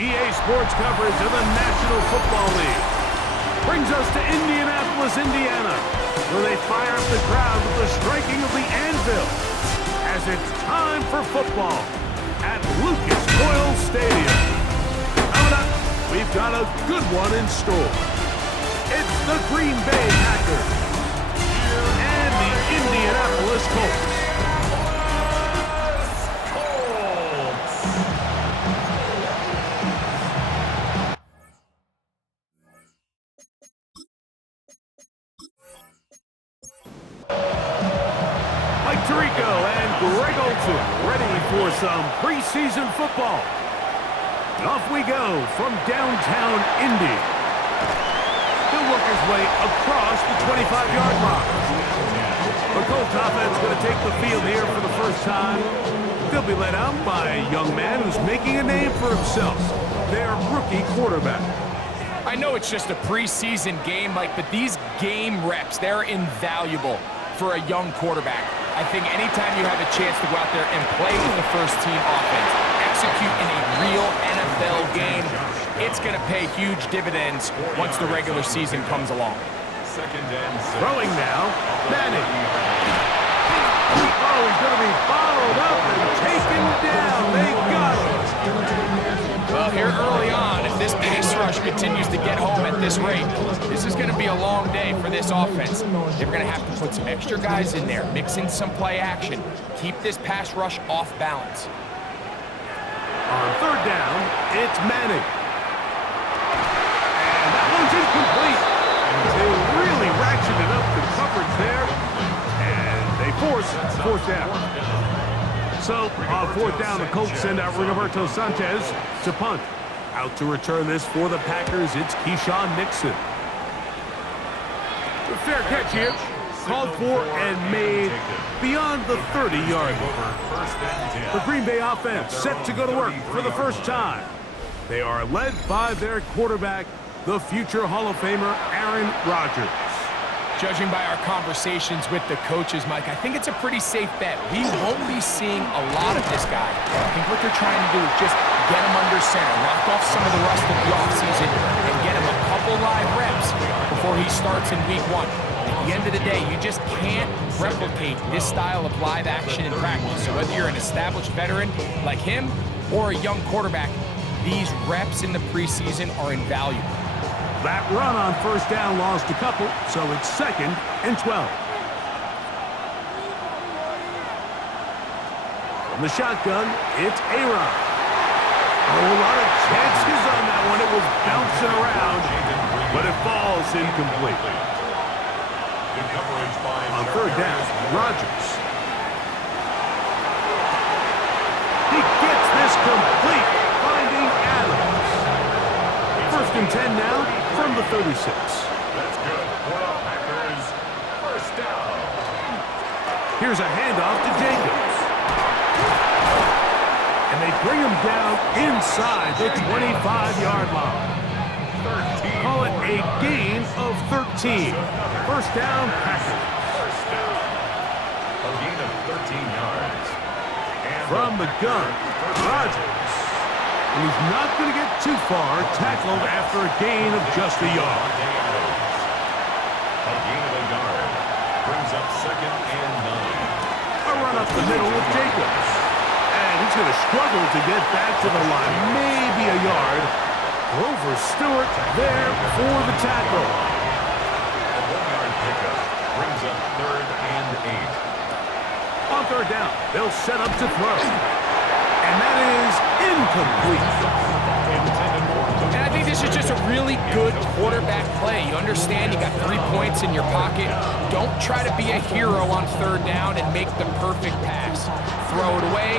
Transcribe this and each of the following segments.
EA Sports coverage of the National Football League brings us to Indianapolis, Indiana, where they fire up the crowd with the striking of the anvil as it's time for football at Lucas Oil Stadium. Coming up, we've got a good one in store. It's the Green Bay Packers and the Indianapolis Colts. Mike Tirico and Greg Olsen ready for some preseason football. And off we go from downtown Indy. He'll work his way across the 25-yard line. The Colts offense going to take the field here for the first time. They'll be led out by a young man who's making a name for himself, their rookie quarterback. I know it's just a preseason game, Mike, but these game reps, they're invaluable for a young quarterback. I think anytime you have a chance to go out there and play with the first-team offense, execute in a real NFL game, it's going to pay huge dividends once the regular season comes along. Throwing now, Manning. Oh, he's going to be followed up and taken down. They got him. Well, here early on, if this pass rush continues to get home at this rate, this is going to be a long day for this offense. They're going to have to put some extra guys in there, mix in some play action, keep this pass rush off balance. On third down, it's Manning. And that one's incomplete. They really ratcheted up the coverage there, and they force fourth down. So, on fourth down, the Colts send out Rigoberto Sanchez to punt. Out to return this for the Packers, it's Keyshawn Nixon. A fair catch here. Called for and made beyond the 30-yard line. The Green Bay offense set to go to work for the first time. They are led by their quarterback, the future Hall of Famer, Aaron Rodgers. Judging by our conversations with the coaches, Mike, I think it's a pretty safe bet. We won't be seeing a lot of this guy. I think what they're trying to do is just get him under center, knock off some of the rust of the offseason, and get him a couple live reps before he starts in week 1. At the end of the day, you just can't replicate this style of live action in practice. So whether you're an established veteran like him or a young quarterback, these reps in the preseason are invaluable. That run on first down lost a couple, so it's 2nd and 12. From the shotgun, it's Aaron. Oh, a lot of chances on that one. It was bouncing around, but it falls incomplete. On third down, Rodgers. He gets this complete, finding Adams. 1st and 10 now from the 36. That's good. For the Packers, first down. Here's a handoff to Jacobs. And they bring him down inside the 25-yard line. Call it a gain of 13. First down, Packers. First down. A gain of 13 yards. And From the gun, Rodgers. And he's not going to get too far, tackled after a gain of just a yard. A gain of a yard brings up 2nd and 9. A run up the middle with Jacobs. And he's going to struggle to get back to the line, maybe a yard. Grover Stewart there for the tackle. A 1-yard pickup brings up 3rd and 8. On third down, they'll set up to throw. And that is incomplete. And I think this is just a really good quarterback play. You understand you got 3 points in your pocket. Don't try to be a hero on third down and make the perfect pass. Throw it away,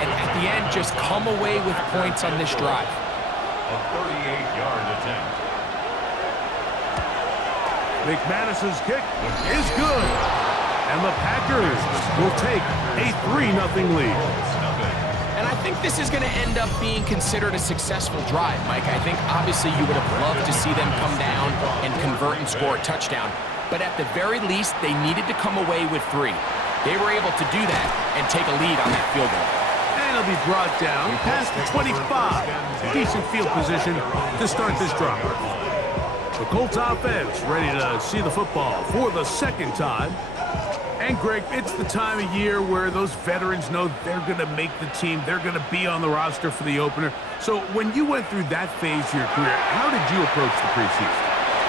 and at the end, just come away with points on this drive. A 38-yard attempt. McManus's kick is good. And the Packers will take a 3-0 lead. And I think this is going to end up being considered a successful drive, Mike. I think obviously you would have loved to see them come down and convert and score a touchdown. But at the very least, they needed to come away with 3. They were able to do that and take a lead on that field goal. And he'll be brought down past the 25. Decent field position to start this drive. The Colts offense ready to see the football for the second time. And, Greg, it's the time of year where those veterans know they're going to make the team. They're going to be on the roster for the opener. So when you went through that phase of your career, how did you approach the preseason?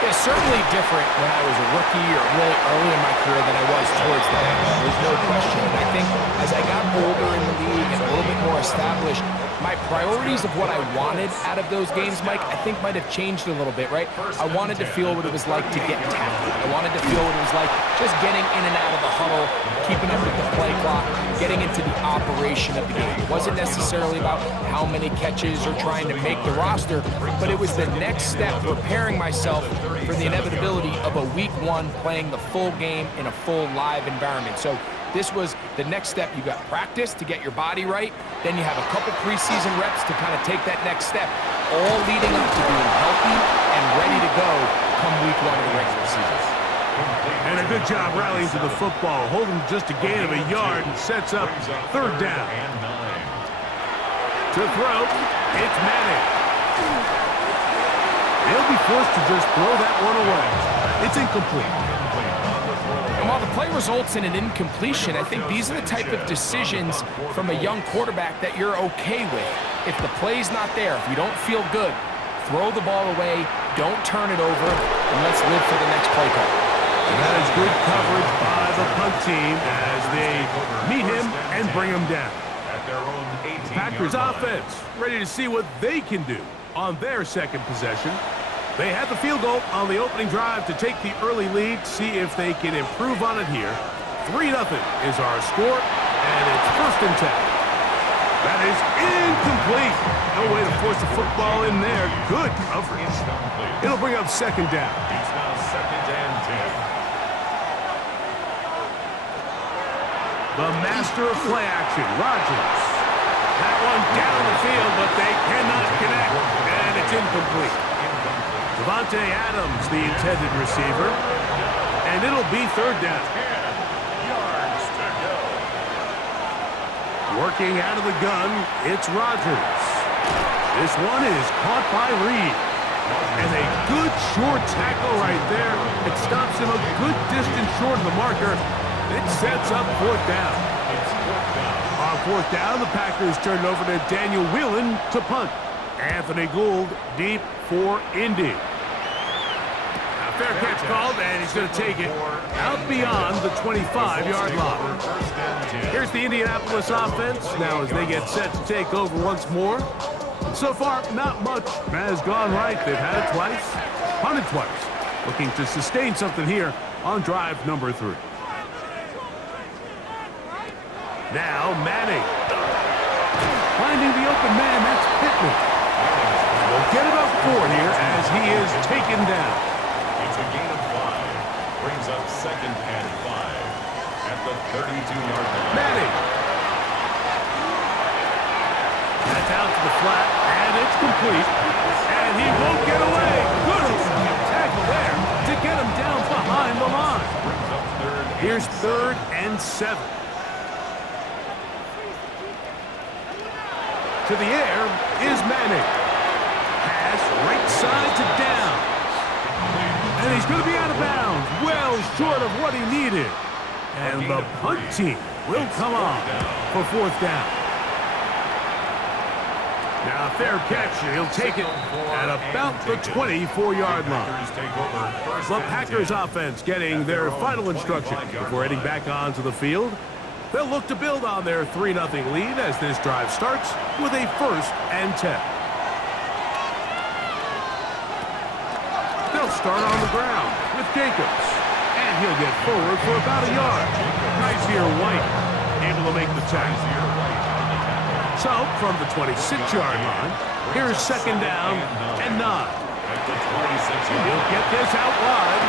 It's certainly different when I was a rookie or really early in my career than I was towards the end. There's no question. And I think as I got older in the league and a little bit more established, my priorities of what I wanted out of those games, Mike, I think might have changed a little bit, right? I wanted to feel what it was like to get tackled. I wanted to feel what it was like just getting in and out of the huddle, keeping up with the play clock, getting into the operation of the game. It wasn't necessarily about how many catches or trying to make the roster, but it was the next step, preparing myself for the inevitability of a week one playing the full game in a full live environment. So this was the next step. You got practice to get your body right. Then you have a couple preseason reps to kind of take that next step, all leading up to being healthy and ready to go come week one of the regular season. And a good job rallying to the football, holding just a gain of a yard and sets up third down. To throw, it's Manning. He'll be forced to just throw that one away. It's incomplete. And while the play results in an incompletion, I think these are the type of decisions from a young quarterback that you're okay with. If the play's not there, if you don't feel good, throw the ball away, don't turn it over, and let's live for the next play call. And that is good coverage by the punt team as they meet him and bring him down. The Packers offense ready to see what they can do on their second possession. They had the field goal on the opening drive to take the early lead, see if they can improve on it here. 3-0 is our score, and it's 1st and 10. That is incomplete. No way to force the football in there. Good coverage. It'll bring up 2nd down. It's now 2nd and 10. The master of play action, Rodgers. That one down the field, but they cannot connect, and it's incomplete. Davante Adams, the intended receiver, and it'll be 3rd down. 10 yards to go. Working out of the gun, it's Rodgers. This one is caught by Reed. And a good short tackle right there. It stops him a good distance short of the marker. It sets up 4th down. It's 4th down. On 4th down, the Packers turn it over to Daniel Whelan to punt. Anthony Gould deep for Indy. Now, fair catch called, and he's going to take it out beyond the 25-yard line. Here's the Indianapolis offense now as they get set to take over once more. So far, not much has gone right. They've had it twice, punted twice, looking to sustain something here on drive number 3. Now Manning. Finding the open man, that's Pittman. And they'll get about 4 here as he is taken down. It's a gain of 5. Brings up 2nd and 5 at the 32-yard line. Manning. That's out to the flat, and it's complete. And he won't get away. Good tackle there to get him down behind the line. Brings up 3rd. Here's 3rd and 7. To the air is Manning. Pass right side to down. And he's going to be out of bounds. Well short of what he needed. And the punt team will come on for 4th down. Now, fair catch. He'll take it at about the 24-yard line. The Packers offense getting their final instruction before heading back onto the field. They'll look to build on their 3-0 lead as this drive starts with a 1st and 10. They'll start on the ground with Jacobs. And he'll get forward for about a yard. Kaiser White able to make the tackle. So, from the 26-yard line, here's 2nd down and 9. He'll get this out wide.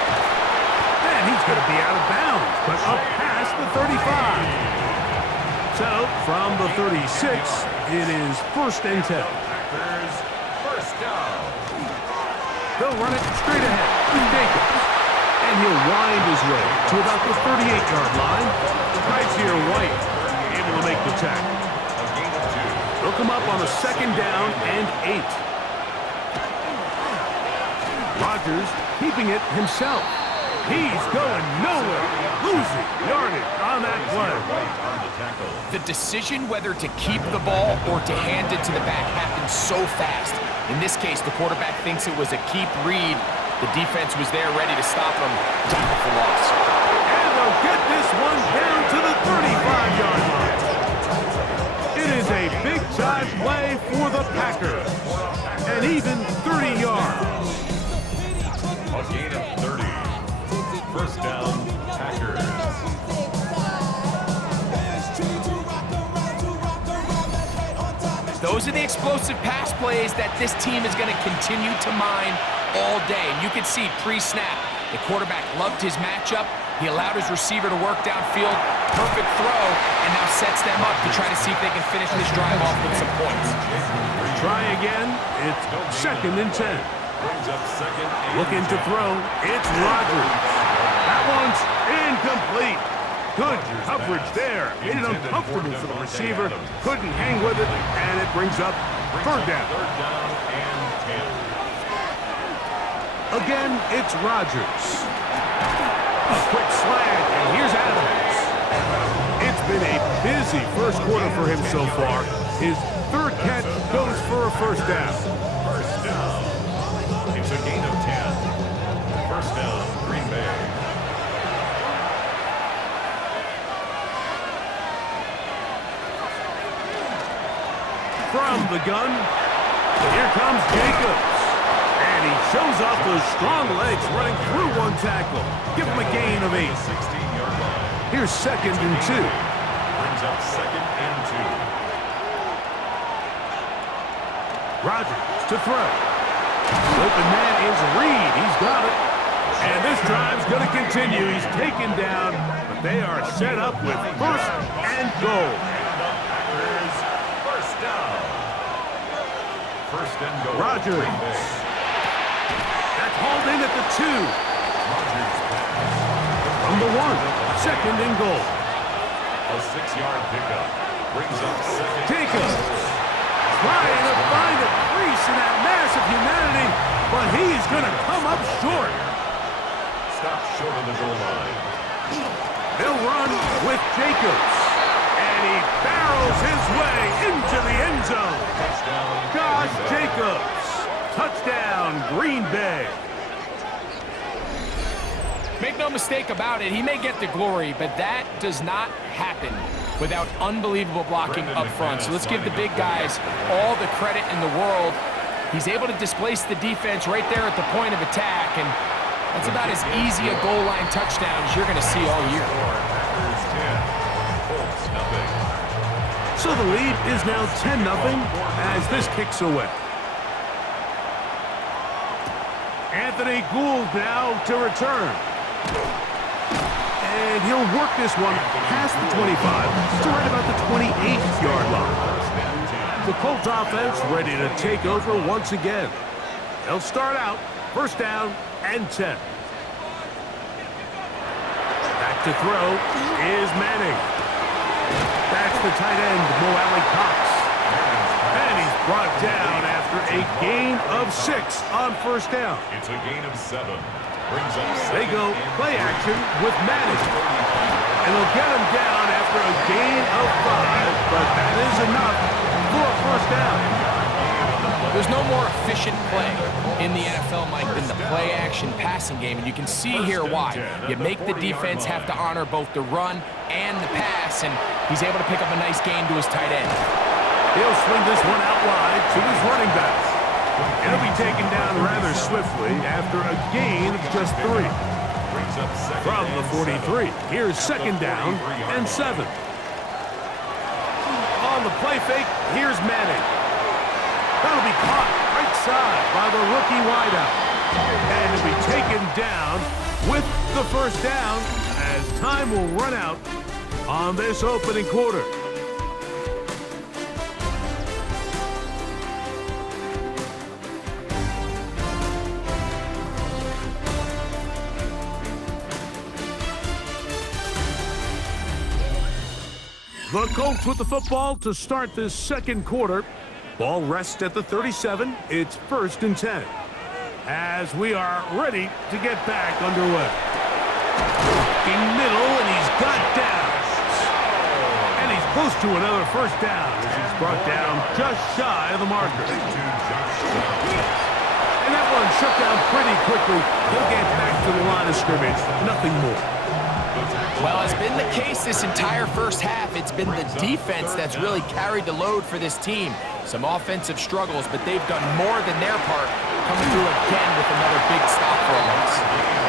And he's going to be out of bounds, but up past the 35. So, from the 36, it is 1st and 10. Packers, 1st down. They'll run it straight ahead with Jacobs. And he'll wind his way to about the 38-yard line. Kaiser White able to make the tackle. A gain of 2. He'll come up on a 2nd down and 8. Rodgers keeping it himself. He's going nowhere. Losing yardage on that play. The decision whether to keep the ball or to hand it to the back happened so fast. In this case, the quarterback thinks it was a keep read. The defense was there ready to stop him. Tackle for loss. And they'll get this one down to the 35-yard line. It is a big-time play for the Packers. And even 30 yards. A gain of 30. First down, Packers. Those are the explosive pass plays that this team is going to continue to mine all day. And you can see pre-snap, the quarterback loved his matchup. He allowed his receiver to work downfield. Perfect throw, and now sets them up to try to see if they can finish this drive off with some points. Try again. It's 2nd and 10. Looking to throw. It's Rodgers. That one's incomplete. Good coverage there. Made it uncomfortable for the receiver. Couldn't hang with it, and it brings up 3rd down. Again, it's Rodgers. A quick slant, and here's Adams. It's been a busy first quarter for him so far. His 3rd catch goes for a 1st down. First down. It's a gain of 10. First down, Green Bay. From the gun, here comes Jacobs. And he shows off those strong legs running through one tackle. Give him a gain of 8. 16-yard line. Here's 2nd and 2. Brings up 2nd and 2. Rodgers to throw. Open man is Reed. He's got it. And this drive's going to continue. He's taken down, but they are set up with 1st and goal. First down. First and goal. Rodgers. That's hauled in at the 2. From the 1. 2nd and goal. A 6-yard pickup. Brings up 2nd. Jacobs trying to find a crease in that mass of humanity, but he's going to come up short. Stop short of the goal line. They'll run with Jacobs, and he barrels his way into the end zone. Touchdown. Josh Jacobs. Touchdown, Green Bay. Make no mistake about it, he may get the glory, but that does not happen without unbelievable blocking up front. So let's give the big guys all the credit in the world. He's able to displace the defense right there at the point of attack, and that's about as easy a goal line touchdown as you're going to see all year. Packers 10. Colts nothing. So the lead is now 10-0 as this kicks away. Anthony Gould now to return. And he'll work this one past the 25 to right about the 28-yard line. The Colts offense ready to take over once again. They'll start out 1st down and 10. Back to throw is Manning. That's the tight end, Mo Alley Cox. And he's brought down after a gain of 6 on 1st down. It's a gain of 7. Brings up They go play action with Manning. And they'll get him down after a gain of 5, but that is enough for a 1st down. There's no more efficient play in the NFL, Mike, than the play-action passing game, and you can see here why. You make the defense have to honor both the run and the pass, and he's able to pick up a nice gain to his tight end. He'll swing this one out wide to his running back. It'll be taken down rather swiftly after a gain of just 3. From the 43, here's 2nd down and 7. On the play fake, here's Manning. That'll be caught right side by the rookie wideout. And it'll be taken down with the 1st down as time will run out on this opening quarter. The Colts with the football to start this second quarter. Ball rests at the 37. It's 1st and 10. As we are ready to get back underway. In middle, and he's got down. And he's close to another first down as he's brought down just shy of the marker. And that one shut down pretty quickly. He'll get back to the line of scrimmage. Nothing more. Well, it's been the case this entire first half. It's been the defense that's really carried the load for this team. Some offensive struggles, but they've done more than their part, coming through again with another big stop for a loss.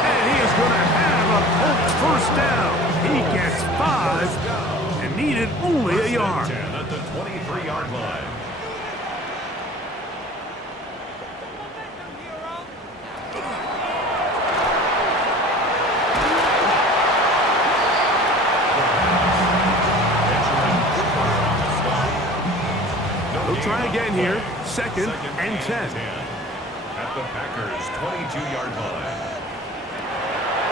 And he is going to have a Colts first down. He gets 5 and needed only a yard. At the 23-yard line. He'll try again here. 2nd and 10. At the Packers' 22-yard line.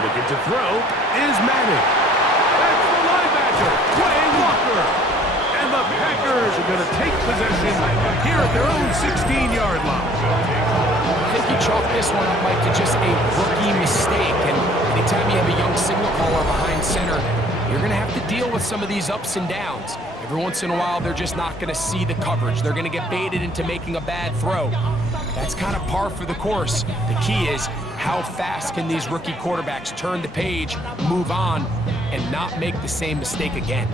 Looking to throw is Manning. That's the linebacker, Quay Walker. And the Packers are going to take possession here at their own 16-yard line. I think you chalk this one up, Mike, to just a rookie mistake. And anytime you have a young signal caller behind center, you're going to have to deal with some of these ups and downs. Every once in a while, they're just not going to see the coverage. They're going to get baited into making a bad throw. That's kind of par for the course. The key is how fast can these rookie quarterbacks turn the page, move on, and not make the same mistake again.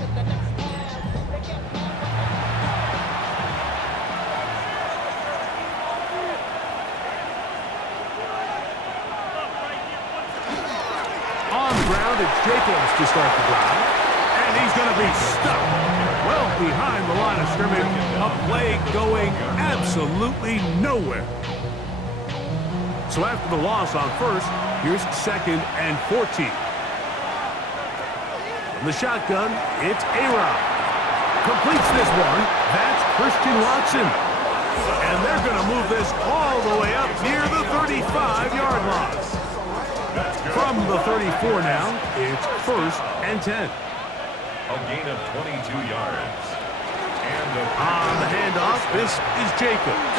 On the ground, it's Jacobs to start the drive. And he's going to be stuck well behind the line of scrimmage. A play going absolutely nowhere. So after the loss on first, here's 2nd and 14. From the shotgun, it's A-Rod. Completes this one. That's Christian Watson. And they're going to move this all the way up near the 35-yard line. From the 34 now, it's 1st and 10. A gain of 22 yards. And on the handoff, this is Jacobs.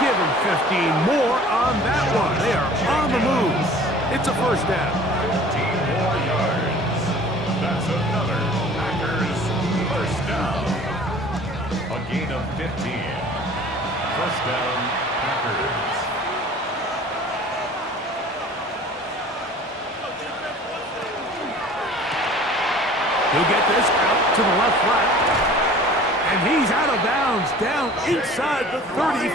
Give him 15 more on that one. They are on the move. It's a first down. 15 more yards. That's another Packers first down. A gain of 15. First down, Packers. He'll get this out to the left flat. And he's out of bounds down inside the 35.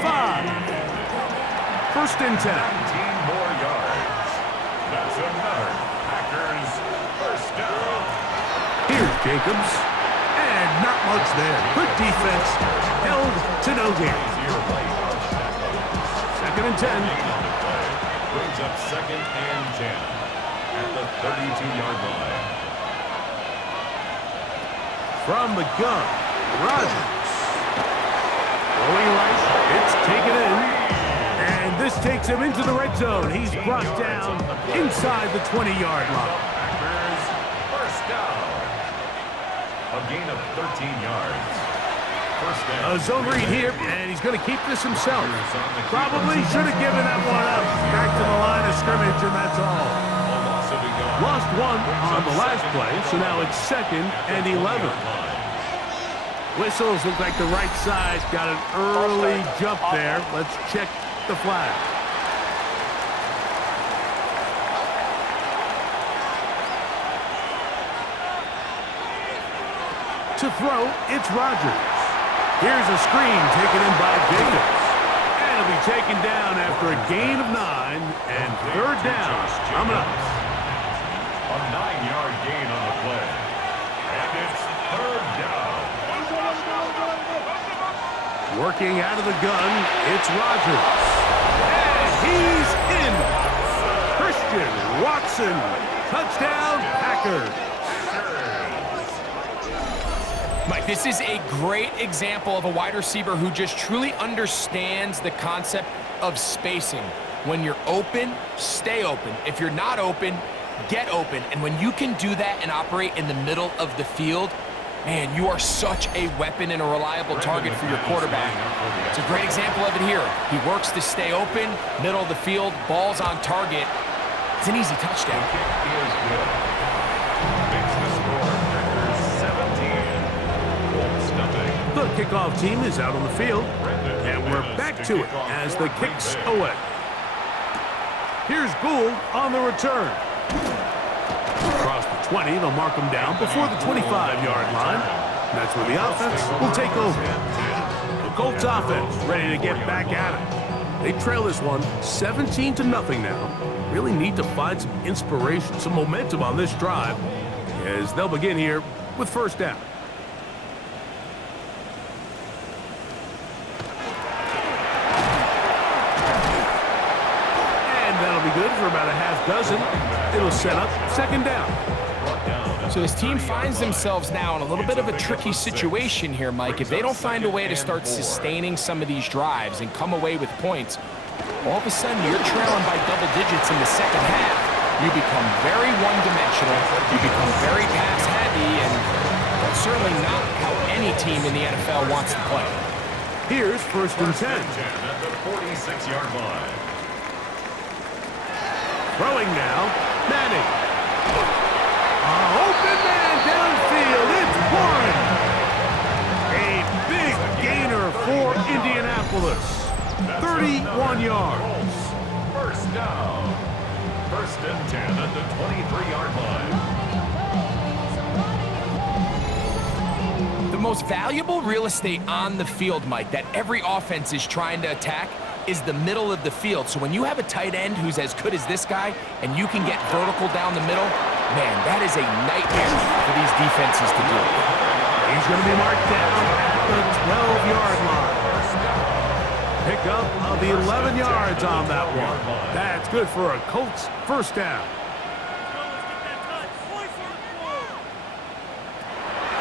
1st and 10. 15 more yards. That's another Packers first down. Here's Jacobs. And not much there. Good defense. Held to no gain. 2nd and 10. Brings up 2nd and 10 at the 32-yard line. From the gun, Rodgers. Throwing right, it's taken in. And this takes him into the red zone. He's brought down inside the 20-yard line. Packers first down. A gain of 13 yards. First down. A zone read here, and he's going to keep this himself. Probably should have given that one up. Back to the line of scrimmage, and that's all. Lost one on the last play, so now it's 2nd and 11. Whistles look like the right side got an early jump there. Let's check the flag. To throw, it's Rodgers. Here's a screen taken in by Jacobs. And it'll be taken down after a gain of 9 and 3rd down. Coming up. A 9-yard gain on the play. And it's 3rd down. Working out of the gun, it's Rodgers. And he's in. Christian Watson. Touchdown, Packers. Mike, this is a great example of a wide receiver who just truly understands the concept of spacing. When you're open, stay open. If you're not open, get open. And when you can do that and operate in the middle of the field, Man, you are such a weapon and a reliable target for your quarterback. It's a great example of it here. He works to stay open, middle of the field, ball's on target. It's an easy touchdown. The kick is good. Makes the score Packers 17. Colts nothing. The kickoff team is out on the field, and we're back to it as the kicks away. Here's Gould on the return. Across the 20, they'll mark him down before the 25-yard line. And that's where the offense will take over. The Colts offense ready to get back at it. They trail this one 17-0 now. Really need to find some inspiration, some momentum on this drive, as they'll begin here with first down. Good for about a half dozen. It'll set up second down. So this team finds themselves now in a little bit of a tricky situation here, Mike. If they don't find a way to start sustaining some of these drives and come away with points, all of a sudden you're trailing by double digits in the second half. You become very one-dimensional. You become very pass-heavy, and that's certainly not how any team in the NFL wants to play. Here's first and 10. At the 46-yard line. Throwing now, Manning. Open man downfield, it's Warren. A big gainer for Indianapolis. 31 yards. First down. First and 10 at the 23-yard line. The most valuable real estate on the field, Mike, that every offense is trying to attack is the middle of the field. So when you have a tight end who's as good as this guy and you can get vertical down the middle, man, that is a nightmare for these defenses to do. He's going to be marked down at the 12-yard line. Pickup of 11 yards on that one. That's good for a Colts first down.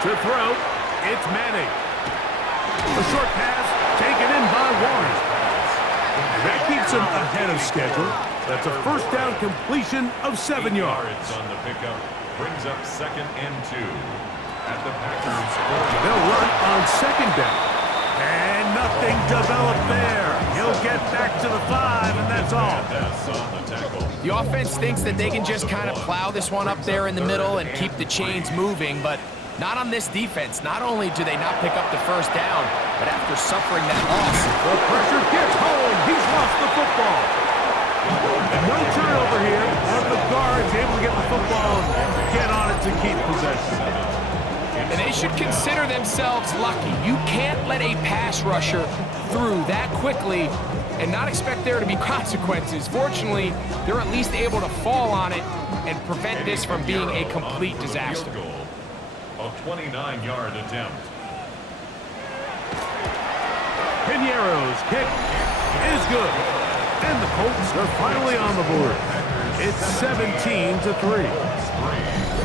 To throw, it's Manning. A short pass taken in by Warren. And that keeps him ahead of schedule. That's a first down completion of 7 yards. On the pickup brings up second and 2 at the Packers. They'll run on second down. And nothing developed there. He'll get back to the 5, and that's all. The offense thinks that they can just kind of plow this one up there in the middle and keep the chains moving, but not on this defense. Not only do they not pick up the first down, but after suffering that loss, the pressure gets home. He's lost the football. And no turnover here. And the guard's able to get the football and get on it to keep possession. And they should consider themselves lucky. You can't let a pass rusher through that quickly and not expect there to be consequences. Fortunately, they're at least able to fall on it and prevent this from being a complete disaster. A 29-yard attempt. Piñeiro's kick is good. And the Colts are finally on the board. It's 17-3.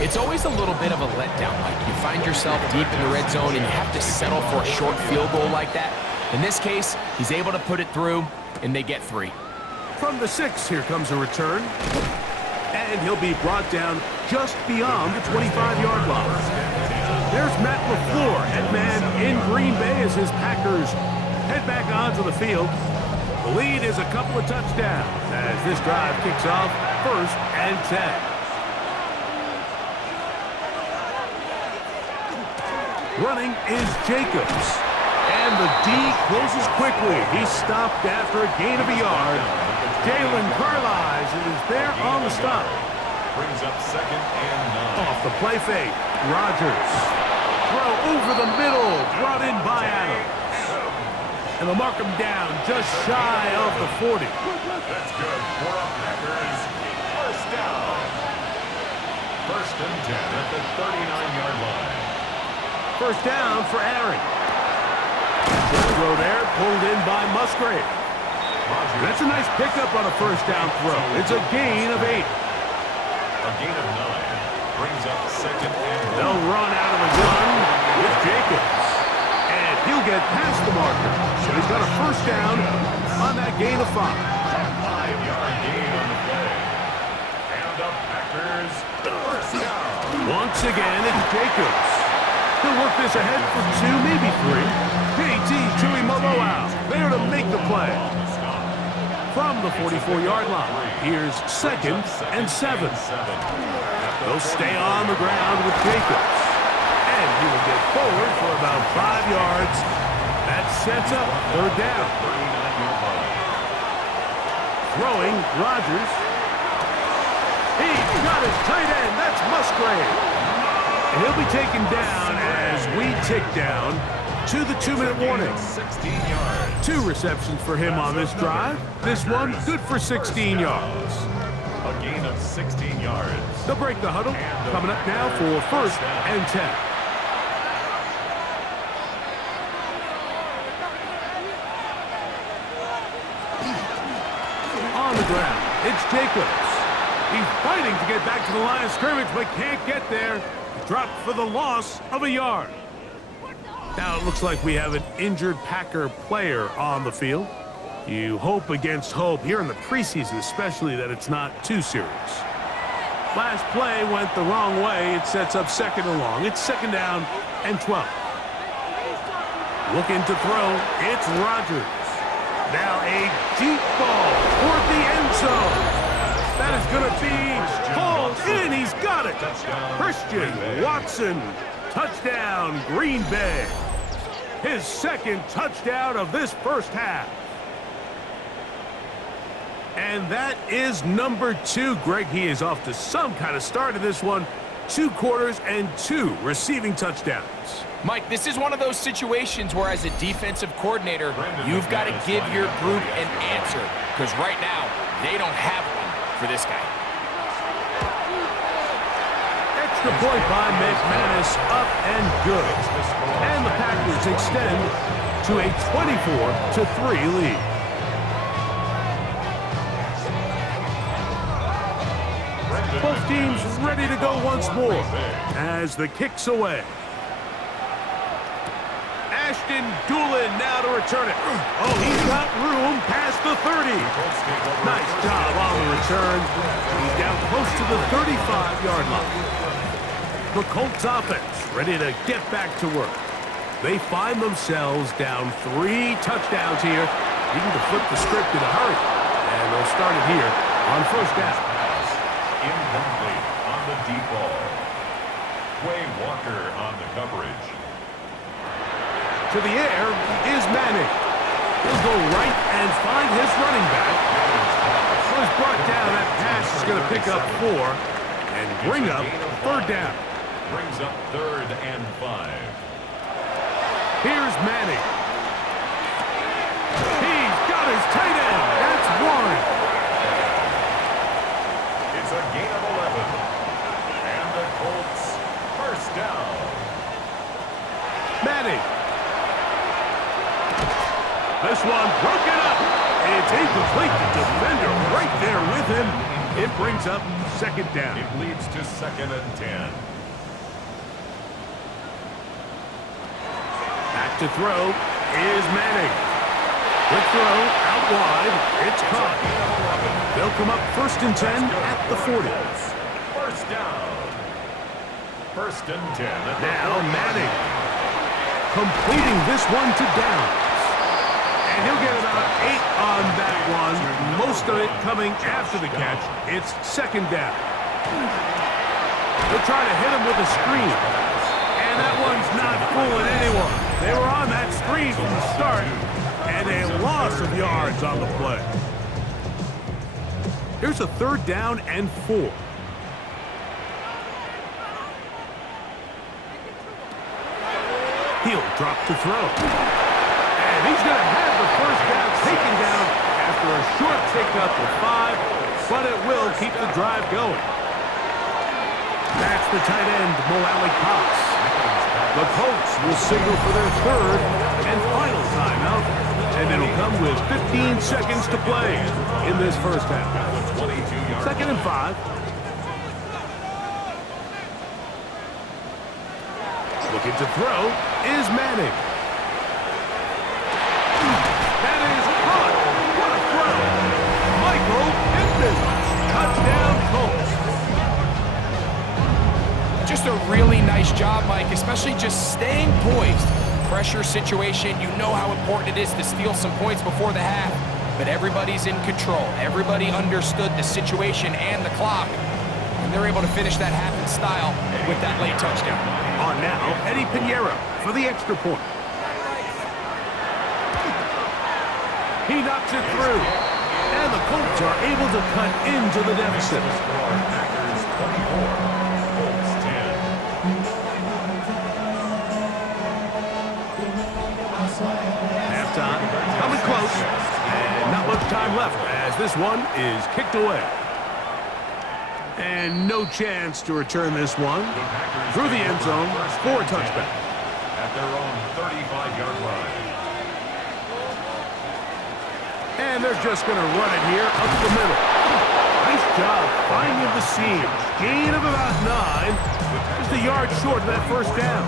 It's always a little bit of a letdown, Mike. You find yourself deep in the red zone and you have to settle for a short field goal like that. In this case, he's able to put it through, and they get 3. From the 6, here comes a return. And he'll be brought down just beyond the 25-yard line. There's Matt LaFleur, head man in Green Bay as his Packers head back onto the field. The lead is a couple of touchdowns as this drive kicks off first and 10. Running is Jacobs. And the D closes quickly. He's stopped after a gain of a yard. Jalen Carlisle is there on the stop. Brings up second and 9. Off the play fake, Rodgers. Throw over the middle, brought in by Adams. And they'll mark him down just shy of the 40. That's good for a Packers first down. First and 10 at the 39-yard line. First down for Aaron. Short throw there, pulled in by Musgrave. That's a nice pickup on a first down throw. It's a gain of 8. A gain of 9 brings up second and 1. They'll run out of the gun with Jacobs. And he'll get past the marker. So he's got a first down on that gain of 5. 5-yard gain on the play. And the Packers first down. Once again, it's Jacobs. He'll work this ahead for 2, maybe 3. J.T. Tuimoloau there to make the play. From the 44-yard line, here's 2nd and 7. They'll stay on the ground with Jacobs. And he will get forward for about 5 yards. That sets up 3rd down. Throwing, Rodgers. He's got his tight end. That's Musgrave. And he'll be taken down as we tick down to the 2-minute warning. 16 yards. 2 receptions for him on this drive. This one good for 16 yards. A gain of 16 yards. They'll break the huddle. Coming up now for 1st and 10. On the ground, it's Jacobs. He's fighting to get back to the line of scrimmage, but can't get there. Dropped for the loss of a yard. Now it looks like we have an injured Packer player on the field. You hope against hope here in the preseason, especially, that it's not too serious. Last play went the wrong way. It sets up 2nd and long. It's 2nd down and 12. Looking to throw. It's Rodgers. Now a deep ball toward the end zone. That is going to be hauled in. He's got it. Christian Watson. Touchdown, Green Bay. His 2nd touchdown of this first half. And that is number 2. Greg, he is off to some kind of start in this one. 2 quarters and 2 receiving touchdowns. Mike, this is one of those situations where, as a defensive coordinator, you've got to give your group an answer. Because right now, they don't have one for this guy. Extra point by McManus, up and good. And the Packers extend to a 24-3 lead. Both teams ready to go once more as the kick's away. Ashton Doolin now to return it. Oh, he's got room past the 30. Nice job on the return. He's down close to the 35-yard line. The Colts offense ready to get back to work. They find themselves down 3 touchdowns here. Needing to flip the script in a hurry. And they'll start it here on 1st down. Incomplete on the deep ball. Quay Walker on the coverage. To the air is Manning. He'll go right and find his running back. Was brought down. That pass is going to pick up 4 and bring up 3rd down. Brings up 3rd and 5. Here's Manning. He's got his tight end. That's 1. It's a gain of 11. And the Colts 1st down. Manning. This one broken up. It's incomplete. The defender right there with him. It brings up 2nd down. It leads to 2nd and 10. Back to throw is Manning. Quick throw out wide. It's caught. They'll come up 1st and 10 at the 40. 1st down. 1st and 10. Now Manning completing this one to Downs. And he'll get about 8 on that one. Most of it coming after the catch. It's 2nd down. They'll try to hit him with a screen. And that one's not fooling anyone. They were on that screen from the start. And a loss of yards on the play. Here's a 3rd down and 4. He'll drop to throw. And he's going to have the 1st down taken down after a short pickup of 5, but it will keep the drive going. That's the tight end, Mo Alley-Cox. The Colts will signal for their 3rd and final timeout, and it'll come with 15 seconds to play in this first half. 2nd and 5. Looking to throw is Manning. That is caught. What a throw. Michael Pittman. Touchdown Colts. Just a really nice job by Mike, especially just staying poised. Pressure situation, you know how important it is to steal some points before the half, but everybody's in control. Everybody understood the situation and the clock, and they're able to finish that half in style with that late touchdown. On now, Eddie Pinheiro for the extra point. He knocks it through, and the Colts are able to cut into the deficit. Packers 24, Colts 10. Halftime, coming close, and not much time left as this one is kicked away. And no chance to return this one through the end zone for a touchback. At their own 35-yard line. And they're just going to run it here up the middle. Nice job finding the seams. Gain of about 9. Just a yard short of that first down.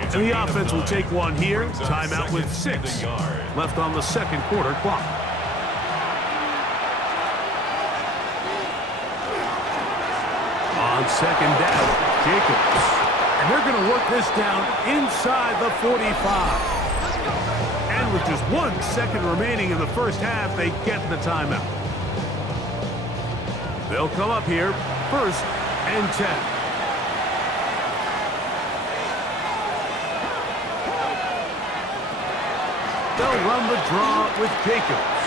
And the offense will take one here. Timeout with 6 left on the second quarter clock. On second down, Jacobs. And they're going to work this down inside the 45. And with just 1 second remaining in the first half, they get the timeout. They'll come up here, 1st and 10. They'll run the draw with Jacobs.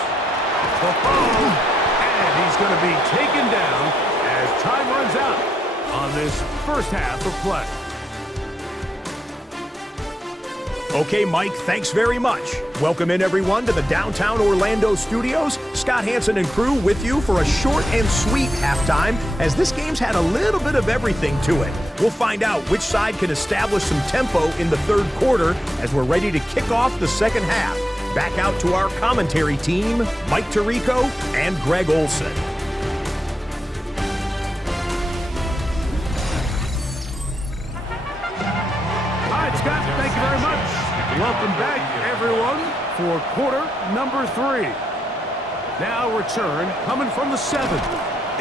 And he's going to be taken down as time runs out on this first half of play. Okay, Mike, thanks very much. Welcome in, everyone, to the downtown Orlando studios. Scott Hansen and crew with you for a short and sweet halftime, as this game's had a little bit of everything to it. We'll find out which side can establish some tempo in the third quarter as we're ready to kick off the second half. Back out to our commentary team, Mike Tirico and Greg Olson. Scott, thank you very much. Welcome back, everyone, for quarter number 3. Now return coming from the 7.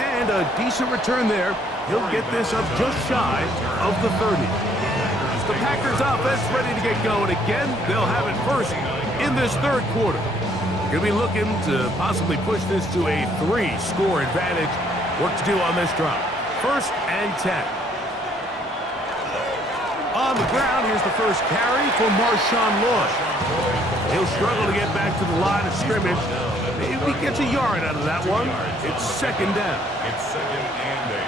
And a decent return there. He'll get this up just shy of the 30. The Packers offense ready to get going again. They'll have it first in this third quarter. Going to be looking to possibly push this to a 3-score advantage. Work to do on this drive. 1st and 10. On the ground, here's the first carry for Marshawn Lloyd. He'll struggle to get back to the line of scrimmage. Maybe he gets a yard out of that one. It's 2nd down. It's 2nd and 8.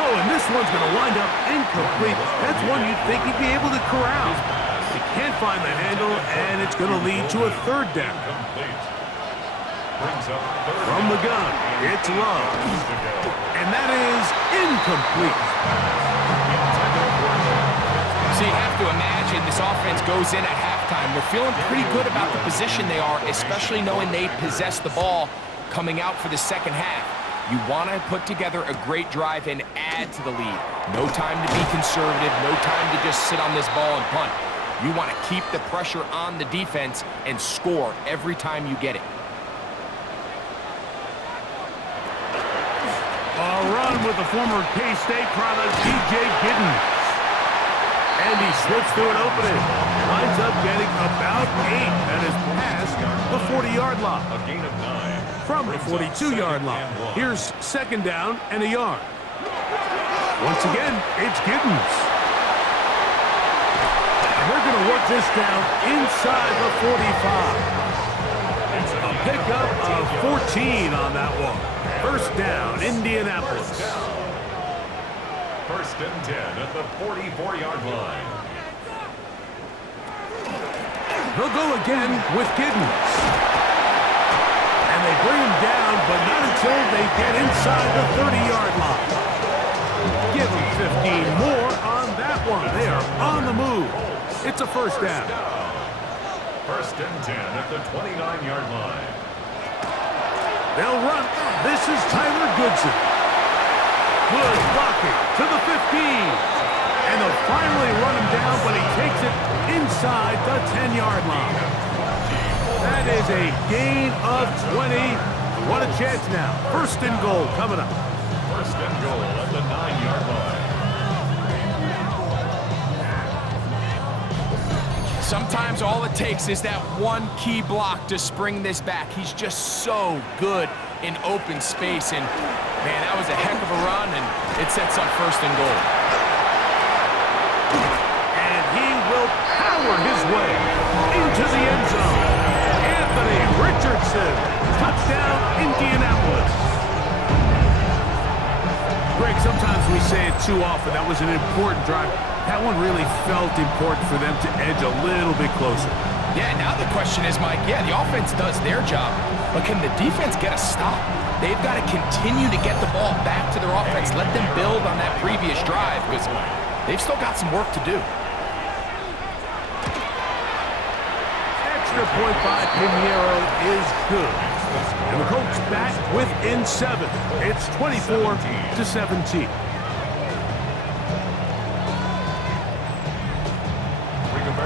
Oh, and this one's going to wind up incomplete. That's one you'd think he'd be able to corral. He can't find the handle, and it's going to lead to a 3rd down. From the gun, it's Love. And that is incomplete. So you have to imagine this offense goes in at halftime. They're feeling pretty good about the position they are, especially knowing they possess the ball coming out for the second half. You want to put together a great drive and add to the lead. No time to be conservative, no time to just sit on this ball and punt. You want to keep the pressure on the defense and score every time you get it. A run with the former K-State product, DJ Giddens. And he slips through an opening. Winds up getting about 8. That is past the 40-yard line. A gain of 9. From the 42-yard line. Here's 2nd down and a yard. Once again, it's Giddens. And they're going to work this down inside the 45. A pickup of 14 on that one. 1st down, Indianapolis. 1st and 10 at the 44-yard line. He'll go again with Giddens. And they bring him down, but not until they get inside the 30-yard line. Give him 15 more on that one. They are on the move. It's a 1st down. 1st and 10 at the 29-yard line. They'll run. This is Tyler Goodson. Good blocking to the 15. And they'll finally run him down, but he takes it inside the 10-yard line. That is a gain of 20. What a chance now. 1st and goal coming up. first and goal at the 9-yard line. Sometimes all it takes is that one key block to spring this back. He's just so good in open space, and man, that was a heck of a run, and it sets up first and goal. And he will power his way into the end zone. Anthony Richardson, touchdown, Indianapolis. Greg, sometimes we say it too often. That was an important drive. That one really felt important for them to edge a little bit closer. Yeah, now the question is, Mike, yeah, the offense does their job, but can the defense get a stop? They've got to continue to get the ball back to their offense. Let them build on that previous drive, because they've still got some work to do. Extra point by Pinheiro is good. And the Colts back within 7. It's 24-17.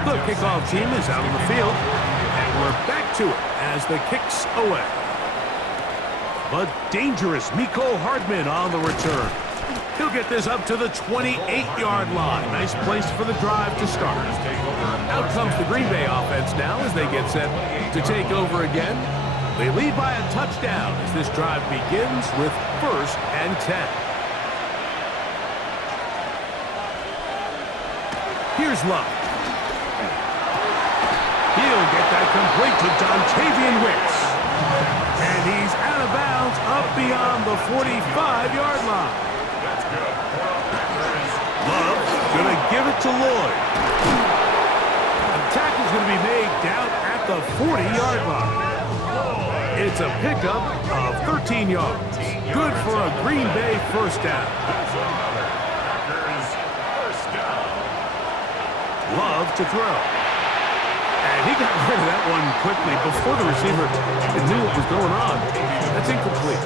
The kickoff team is out on the field, and we're back to it as the kicks away. But dangerous Mecole Hardman on the return. He'll get this up to the 28-yard line. Nice place for the drive to start. Out comes the Green Bay offense now as they get set to take over again. They lead by a touchdown as this drive begins with 1st and 10. Here's Love. He'll get that complete to Dontavian Wicks. And he's out of bounds up beyond the 45-yard line. Love's going to give it to Lloyd. The tackle's going to be made down at the 40-yard line. It's a pickup of 13 yards. Good for a Green Bay first down. Love to throw. And he got rid of that one quickly before the receiver knew what was going on. That's incomplete.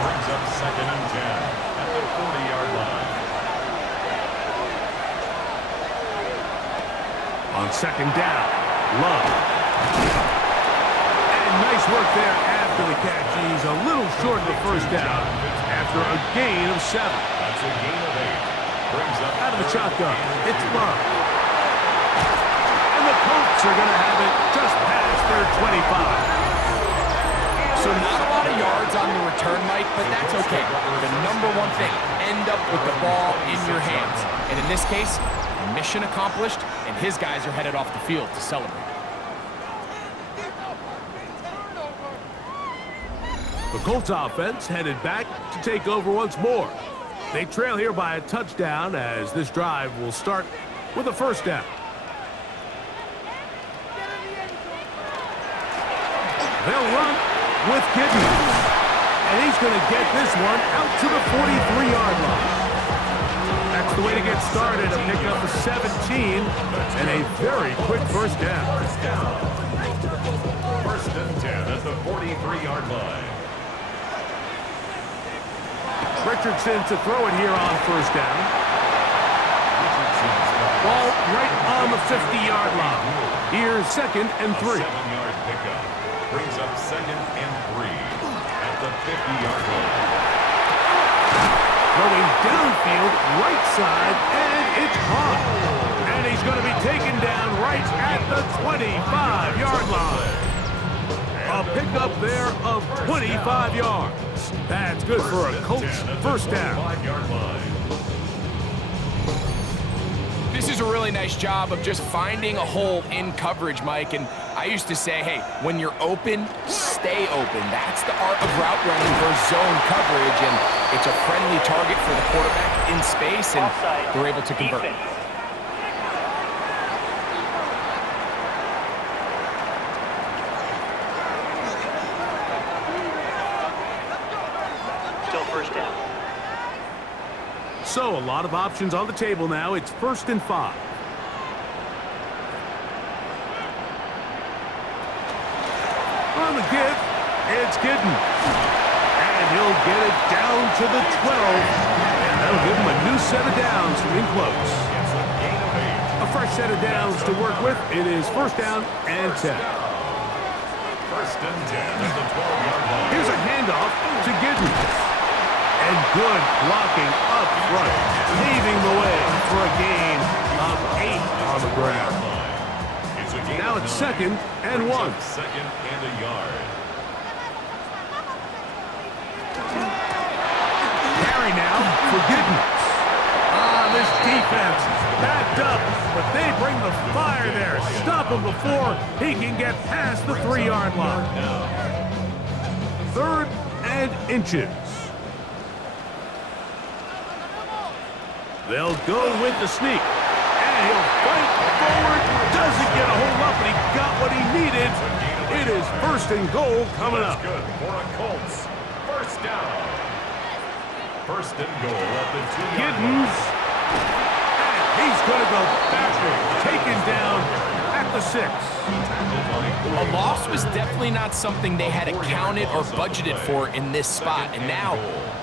Brings up 2nd and 10 at the 40-yard line. On 2nd down, Love. And nice work there after the catch. He's a little short of the first down after a gain of 7. That's a gain of 8. Brings up out of the shotgun. It's Love. And the Colts are going to have it just past their 25. So not a lot of yards on the return, Mike, but that's okay. The number one thing, end up with the ball in your hands. And in this case, mission accomplished, and his guys are headed off the field to celebrate. The Colts offense headed back to take over once more. They trail here by a touchdown as this drive will start with a first down. They'll run with Giddens. And he's going to get this one out to the 43-yard line. That's the way to get started. A pickup of 17 and a very quick first down. 1st and 10 at the 43-yard line. Richardson to throw it here on first down. Ball right on the 50-yard line. Here's 2nd and 3. 7-yard pickup. Brings up 2nd and 3 at the 50-yard line. Throwing downfield, right side, and it's caught. And he's going to be taken down right at the 25-yard line. A pickup there of 25 yards. That's good for a Colts first down. 5-yard line. This is a really nice job of just finding a hole in coverage, Mike. And I used to say, hey, when you're open, stay open. That's the art of route running versus zone coverage. And it's a friendly target for the quarterback in space, and they're able to convert. Still first down. So a lot of options on the table now. It's 1st and 5. On the give, it's Giddens. And he'll get it down to the 12. And that'll give him a new set of downs from in close. A fresh set of downs to work with. It is 1st down and 10. First and 10 at the 12-yard line. Here's a handoff to Giddens. And good blocking up front, paving the way for a gain of 8 on the ground. Now it's 2nd and 1. Second and a yard. Carry now for Giddens. This defense backed up, but they bring the fire there. Stop him before he can get past the 3-yard line. 3rd and inches. They'll go with the sneak. And he'll fight forward. Doesn't get a hold up, but he got what he needed. It is 1st and goal coming up. Good for a Colts. First down. 1st and goal at the 2-yard line. Giddens. And he's going to go backward. Taken down at the 6. A loss was definitely not something they had accounted or budgeted for in this spot. And now,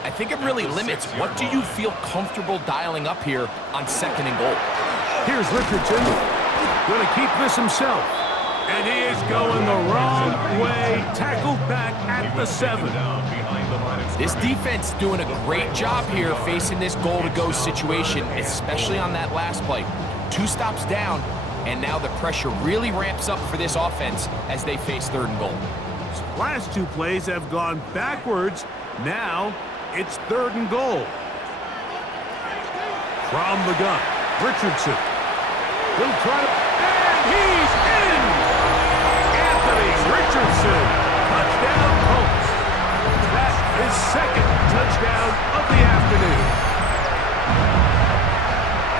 I think it really limits what do you feel comfortable dialing up here on 2nd and goal. Here's Richardson. Going to keep this himself. And he is going the wrong way. Tackled back at the 7. This defense doing a great job here facing this goal-to-go situation, especially on that last play. 2 stops down, and now the pressure really ramps up for this offense as they face 3rd and goal. Last 2 plays have gone backwards. Now it's 3rd and goal. From the gun, Richardson. He'll try to... And he's in! Anthony Richardson. Touchdown, Colts. That's his 2nd touchdown of the afternoon.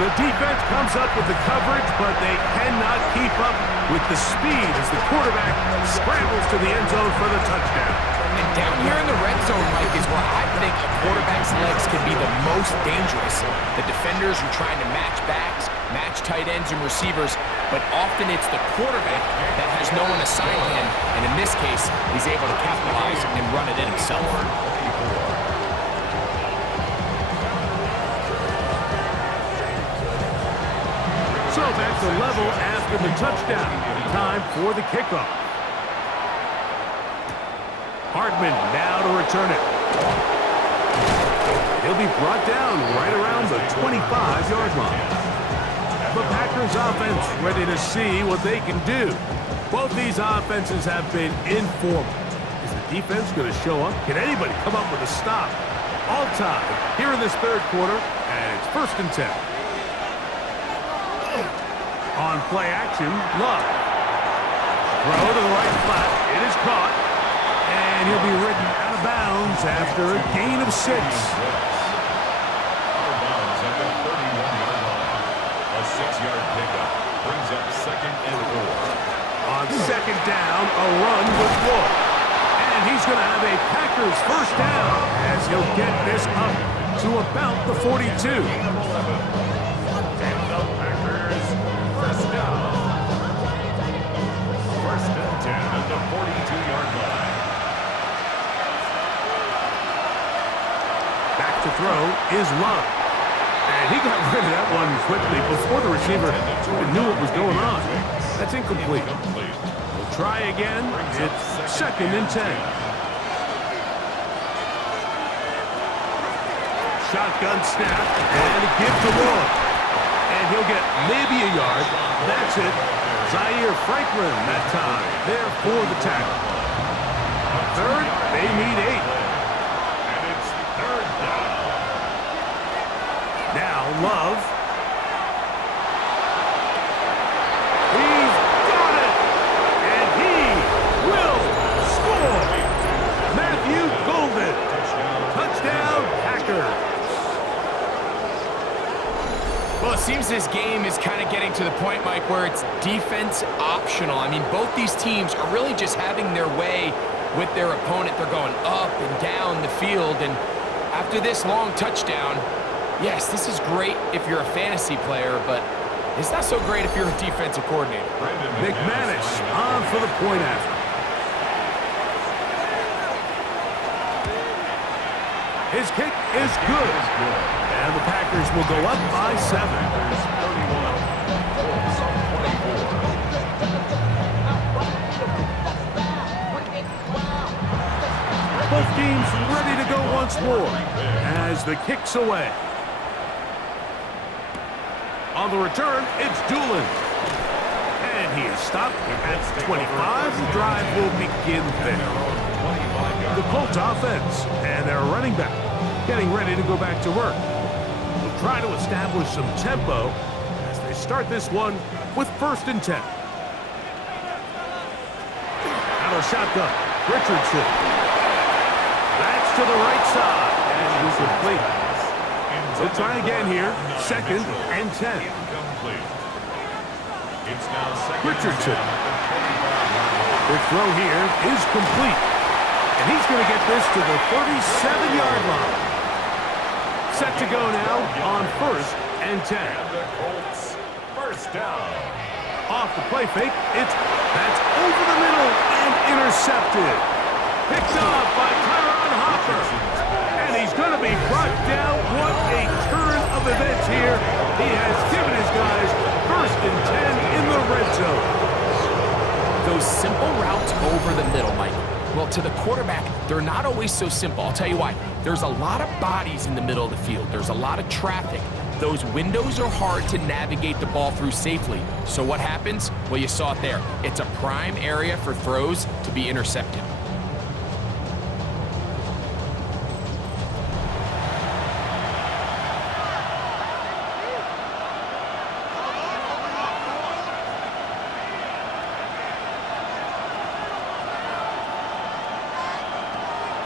The defense comes up with the coverage, but they cannot keep up with the speed as the quarterback scrambles to the end zone for the touchdown. And down here in the red zone, Mike, is where I think a quarterback's legs can be the most dangerous. The defenders are trying to match backs, match tight ends and receivers, but often it's the quarterback that has no one assigned to him, and in this case, he's able to capitalize and run it in himself. So back to level after the touchdown. Time for the kickoff. Hartman now to return it. He'll be brought down right around the 25-yard line. The Packers offense ready to see what they can do. Both these offenses have been informal. Is the defense going to show up? Can anybody come up with a stop? All time here in this 3rd quarter, and it's 1st and 10. On play action, Love. Throw to the right flat. It is caught. And he'll be ridden out of bounds after a gain of 6. Out of bounds at the 31-yard line. A 6-yard pickup brings up 2nd and 4. On 2nd down, a run with Wood. And he's going to have a Packers 1st down as he'll get this up to about the 42. To throw is Love. And he got rid of that one quickly before the receiver even knew what was going on. That's incomplete. We'll try again. It's 2nd and 10. Shotgun snap and a give to Wood. And he'll get maybe a yard. That's it. Zaire Franklin that time there for the tackle. 3rd, they need 8. Now Love. He's got it! And he will score! Matthew Golden. Touchdown, Packers. Well, it seems this game is kind of getting to the point, Mike, where it's defense optional. I mean, both these teams are really just having their way with their opponent. They're going up and down the field, and after this long touchdown, yes, this is great if you're a fantasy player, but it's not so great if you're a defensive coordinator. McManus on for the point after. His kick is good. And the Packers will go up by 7. teams ready to go once more as the kick's away. On the return, it's Doolin. And he is stopped at 25. The drive will begin there. The Colts offense and their running back getting ready to go back to work. They'll try to establish some tempo as they start this one with 1st and 10. Out of shotgun, Richardson. That's to the right side. And he's complete. They'll try again here. 2nd and 10. Richardson. Quick throw here is complete. And he's going to get this to the 37-yard line. Set to go now on 1st and 10. The Colts, 1st down. Off the play fake, that's over the middle and intercepted. Picked off by Tyron Hopper. And he's going to be brought down. What a turn of events here. He has given his guys 1st and 10 in the red zone. Those simple routes over the middle, Mike. Well, to the quarterback, they're not always so simple. I'll tell you why. There's a lot of bodies in the middle of the field. There's a lot of traffic. Those windows are hard to navigate the ball through safely. So what happens? Well, you saw it there. It's a prime area for throws to be intercepted.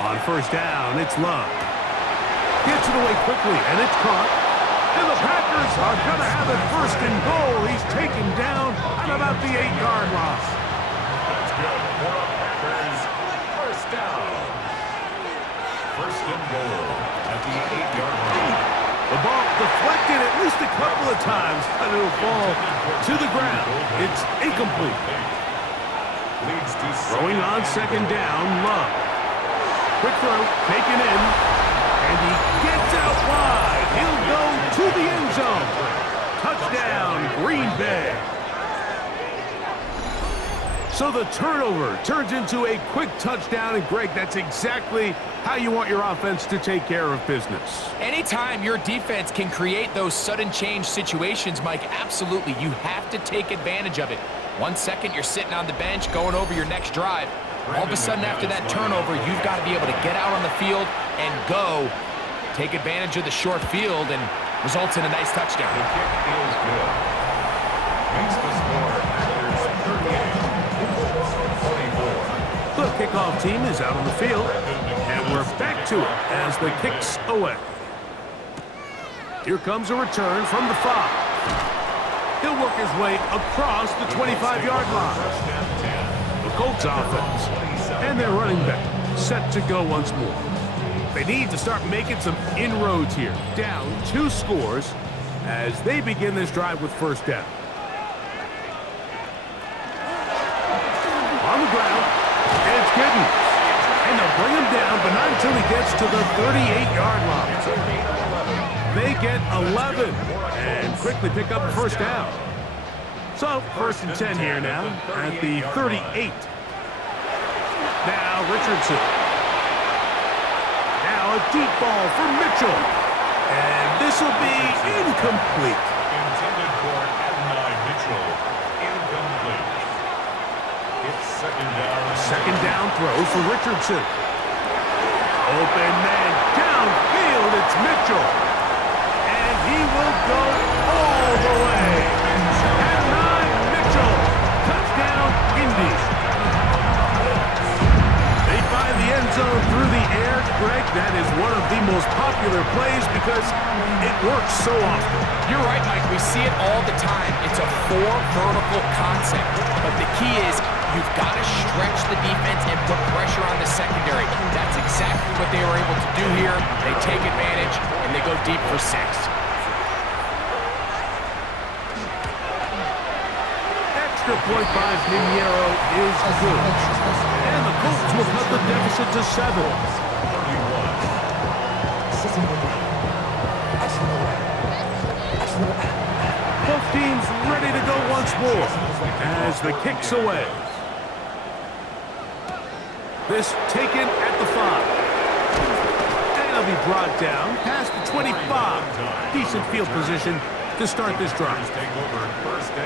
On 1st down, it's Love. Gets it away quickly, and it's caught. And the Packers are going to have it 1st and goal. He's taken down at about the 8-yard line. That's good for the Packers. 1st down. 1st and goal at the 8-yard line. The ball deflected at least a couple of times, and it'll fall to the ground. It's incomplete. Leads to Throwing on 2nd down, Love. Quick throw, taken in, and he gets out wide. He'll go to the end zone. Touchdown, Green Bay. So the turnover turns into a quick touchdown, and Greg, that's exactly how you want your offense to take care of business. Anytime your defense can create those sudden change situations, Mike, absolutely, you have to take advantage of it. 1 second, you're sitting on the bench going over your next drive. All of a sudden, after that turnover, you've got to be able to get out on the field and go. Take advantage of the short field and results in a nice touchdown. The kick is good. Makes the score Packers 38, 44. The kickoff team is out on the field, and we're back to it as the kick's away. Here comes a return from the 5. He'll work his way across the 25-yard line. The Colts offense and their running back set to go once more. They need to start making some inroads here. Down 2 scores as they begin this drive with 1st down. On the ground, and it's Giddens. And they'll bring him down, but not until he gets to the 38-yard line. They get 11 and quickly pick up a 1st down. So, 1st and 10 here now at the 38. Now, Richardson. Now, a deep ball for Mitchell. And this will be incomplete. Intended for Adonai Mitchell. Incomplete. It's 2nd down. 2nd down throw for Richardson. Open man downfield. It's Mitchell. And he will go all the way. Adonai Mitchell. Touchdown, Indy. They find the end zone through the air. Greg, that is one of the most popular plays because it works so often. You're right, Mike. We see it all the time. It's a 4 vertical concept. But the key is you've got to stretch the defense and put pressure on the secondary. That's exactly what they were able to do here. They take advantage, and they go deep for 6. Extra point by Pinheiro is good. And the Colts will cut the deficit to 7. Both teams ready to go once more as the kick's away. This taken at the 5. be brought down past the 25. Decent field position to start this drive.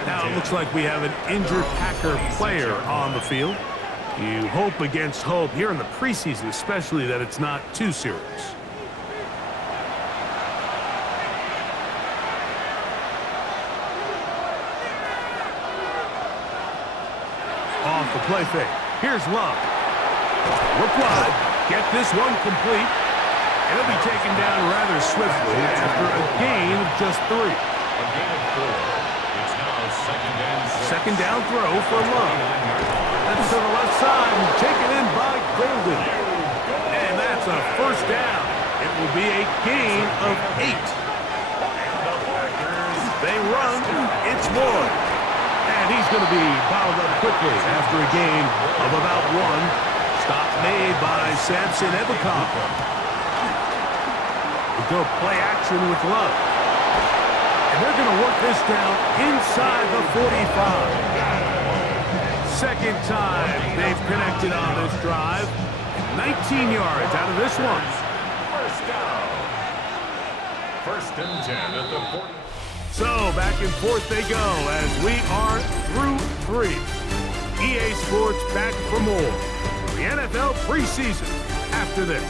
Now it looks like we have an injured Packer player on the field. You hope against hope here in the preseason, especially, that it's not too serious. Off the play fake. Here's Love. Look wide. Get this one complete. It'll be taken down rather swiftly after a gain of just 3. A gain of 4. It's now Second down throw for Love. That's to the left side and taken in by Golden. And that's a first down. It will be a gain of 8. They run. It's Lloyd. And he's going to be bottled up quickly after a gain of about 1. Stop made by Samson Ebukam. We go play action with Love. And they're going to work this down inside the 45. Second time they've connected on this drive. 19 yards out of this one. First down. First and 10 at the 40. So back and forth they go as we are through 3. EA Sports back for more. The NFL preseason after this.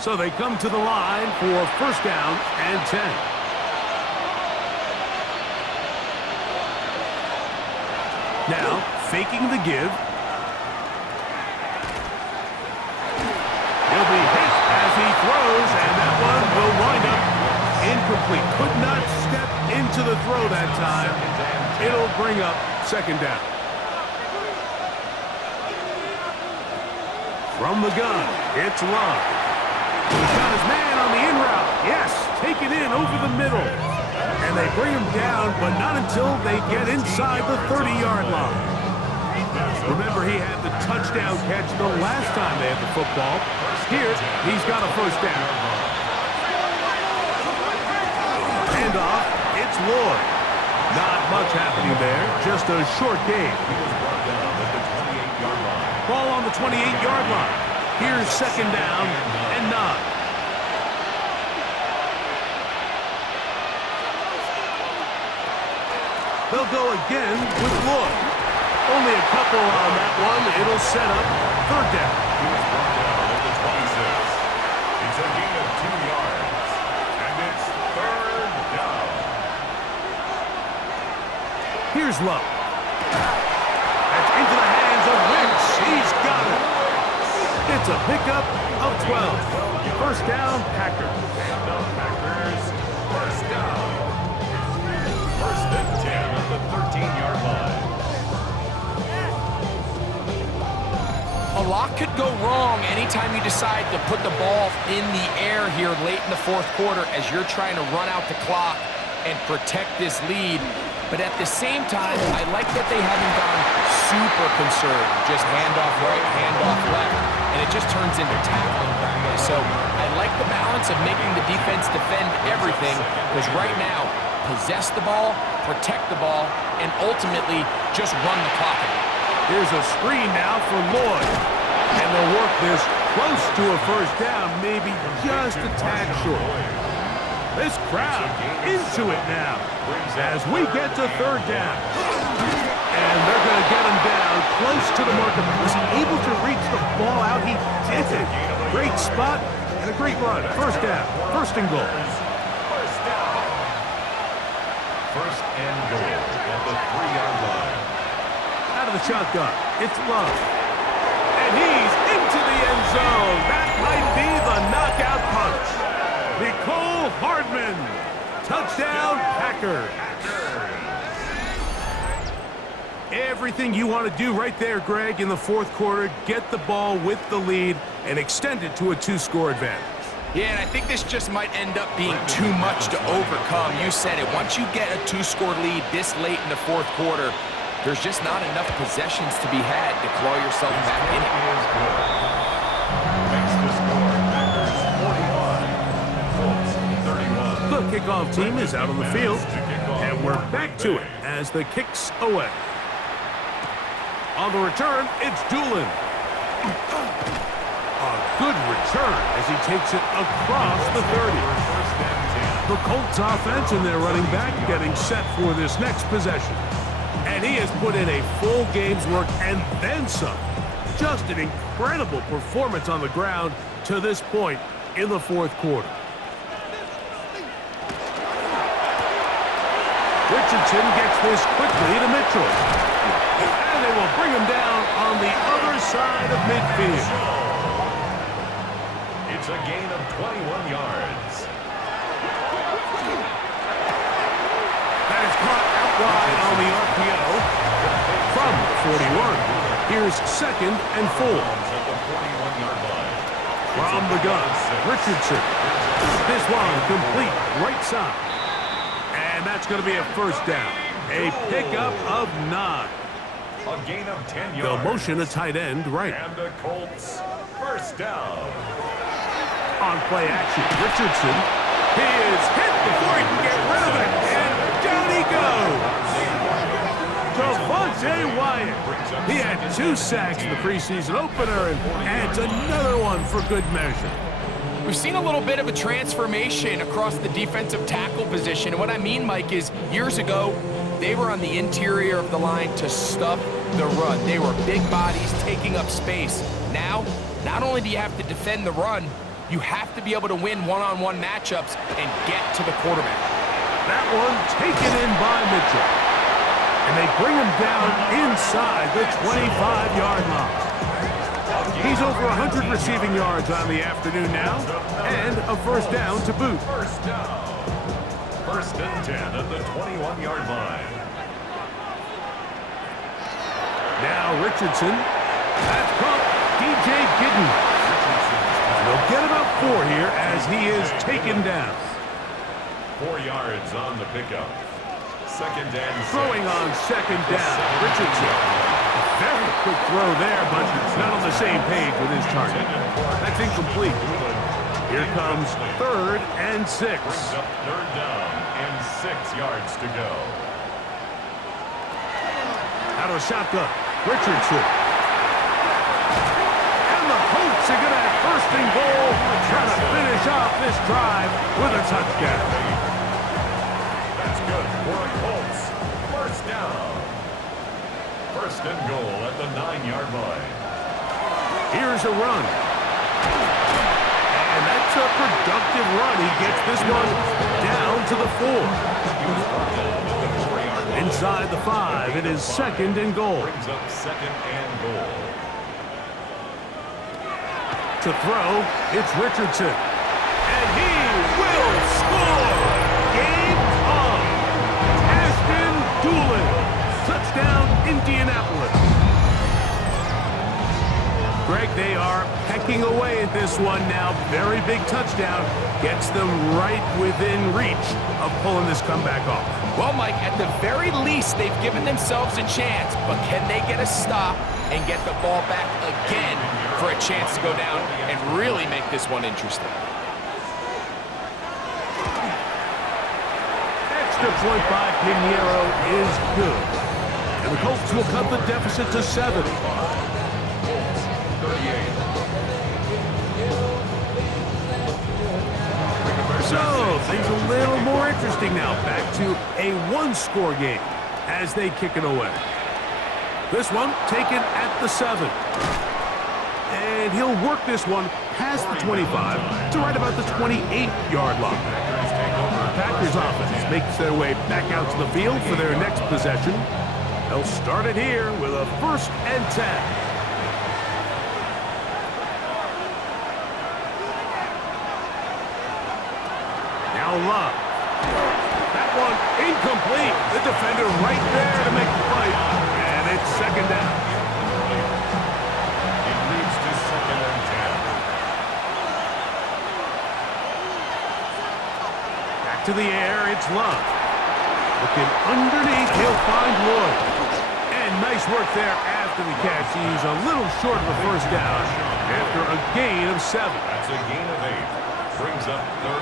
So they come to the line for first down and 10. Now, faking the give. He'll be hit as he throws, and that one will wind up incomplete. Could not step into the throw that time. It'll bring up second down. From the gun, it's Love. He's got his man on the in route. Yes, take it in over the middle. And they bring him down, but not until they get inside the 30-yard line. Remember, he had the touchdown catch the last time they had the football. Here, he's got a first down. Handoff, it's Lloyd. Not much happening there, just a short gain. Ball on the 28-yard line. Here's second down and 9. They'll go again with Lloyd. Only a couple on that one. It'll set up third down. He was brought down at the 26. It's a gain of 2 yards. And it's third down. Here's Love. That's into the hands of Wentz. He's got it. It's a pickup of 12. First down, Packers. And the Packers, first down. First and 10 at the 13-yard line. A lot could go wrong anytime you decide to put the ball in the air here late in the fourth quarter as you're trying to run out the clock and protect this lead. But at the same time, I like that they haven't gone super conservative. Just handoff right, handoff left, and it just turns into tackling practice. So I like the balance of making the defense defend everything, because right now, possess the ball, protect the ball, and ultimately just run the clock out. Here's a screen now for Lloyd. And they'll work this close to a first down, maybe just a tad short. This crowd into it now as we get to third down. And they're going to get him down close to the marker. Was he able to reach the ball out? He did it. Great spot and a great run. First down. First and goal. First down. First and goal at the 3-yard line. Out of the shotgun, it's Love. And he's into the end zone. That might be the knockout punch. Nicole Hardman. Touchdown, Packers. Everything you want to do right there, Greg, in the fourth quarter. Get the ball with the lead and extend it to a 2-score advantage. Yeah, and I think this just might end up being too much to overcome. You said it. Once you get a 2-score lead this late in the fourth quarter, there's just not enough possessions to be had to claw yourself back in it. Is good. Makes the score Packers 41, Colts 31. The kickoff team is out on the field, and we're back to it as the kick's away. On the return, it's Doolin. A good return as he takes it across the 30. The Colts offense and their running back getting set for this next possession. And he has put in a full game's work and then some. Just an incredible performance on the ground to this point in the fourth quarter. Richardson gets this quickly to Mitchell. And they will bring him down on the other side of midfield. It's a gain of 21 yards. That is caught out wide on the RPO from the 41. Here's 2nd and 4. At the 41-yard line. From the gun, Richardson. This one complete right side. And that's going to be a first down. A pickup of 9. A gain of 10 They'll yards. motion a tight end right. And the Colts first down. On play action, Richardson. He is hit before he can get rid of it. And down he goes. Devontae Wyatt. He had 2 sacks in the preseason opener and adds another one for good measure. We've seen a little bit of a transformation across the defensive tackle position. And what I mean, Mike, is years ago, they were on the interior of the line to stuff the run. They were big bodies taking up space. Now, not only do you have to defend the run, you have to be able to win one-on-one matchups and get to the quarterback. That one taken in by Mitchell. And they bring him down inside the 25-yard line. He's over 100 receiving yards on the afternoon now, and a first down to boot. First down. 1st and 10 at the 21-yard line. Now Richardson. That's caught DJ Gidden. They'll get about 4 here as he is taken down. 4 yards on the pickup. 2nd and 6. Throwing on 2nd down, Richardson. A very quick throw there, but not on the same page with his target. That's incomplete. Here comes 3rd and 6. Brings up 3rd down and 6 yards to go. Out of shotgun, Richardson. And the Colts are going to have 1st and goal, trying to finish off this drive with a touchdown. That's good for the Colts. First down. 1st and goal at the 9-yard line. Here's a run. And that's a productive run. He gets this one down to the 4. Inside the 5, it is 2nd and goal. Brings up 2nd and goal. To throw, it's Richardson. And he will score! Game on! Ashton Doolin. Touchdown, Indianapolis. Greg, they are pecking away at this one now. Very big touchdown. Gets them right within reach of pulling this comeback off. Well, Mike, at the very least, they've given themselves a chance, but can they get a stop and get the ball back again for a chance to go down and really make this one interesting? Extra point by Pinheiro is good. And the Colts will cut the deficit to 7. Colts 38. So, things a little more interesting now. Back to a 1-score game as they kick it away. This one taken at the 7. And he'll work this one past the 25 to right about the 28-yard line. Packers offense makes their way back out to the field for their next possession. They'll start it here with a 1st and 10. Love. That one incomplete. The defender right there to make the play. And it's 2nd down. It leads to 2nd and 10. Back to the air, it's Love. Looking underneath, he'll find Lloyd. And nice work there after the catch. He's a little short of a first down after a gain of 7. That's a gain of 8. Brings up third.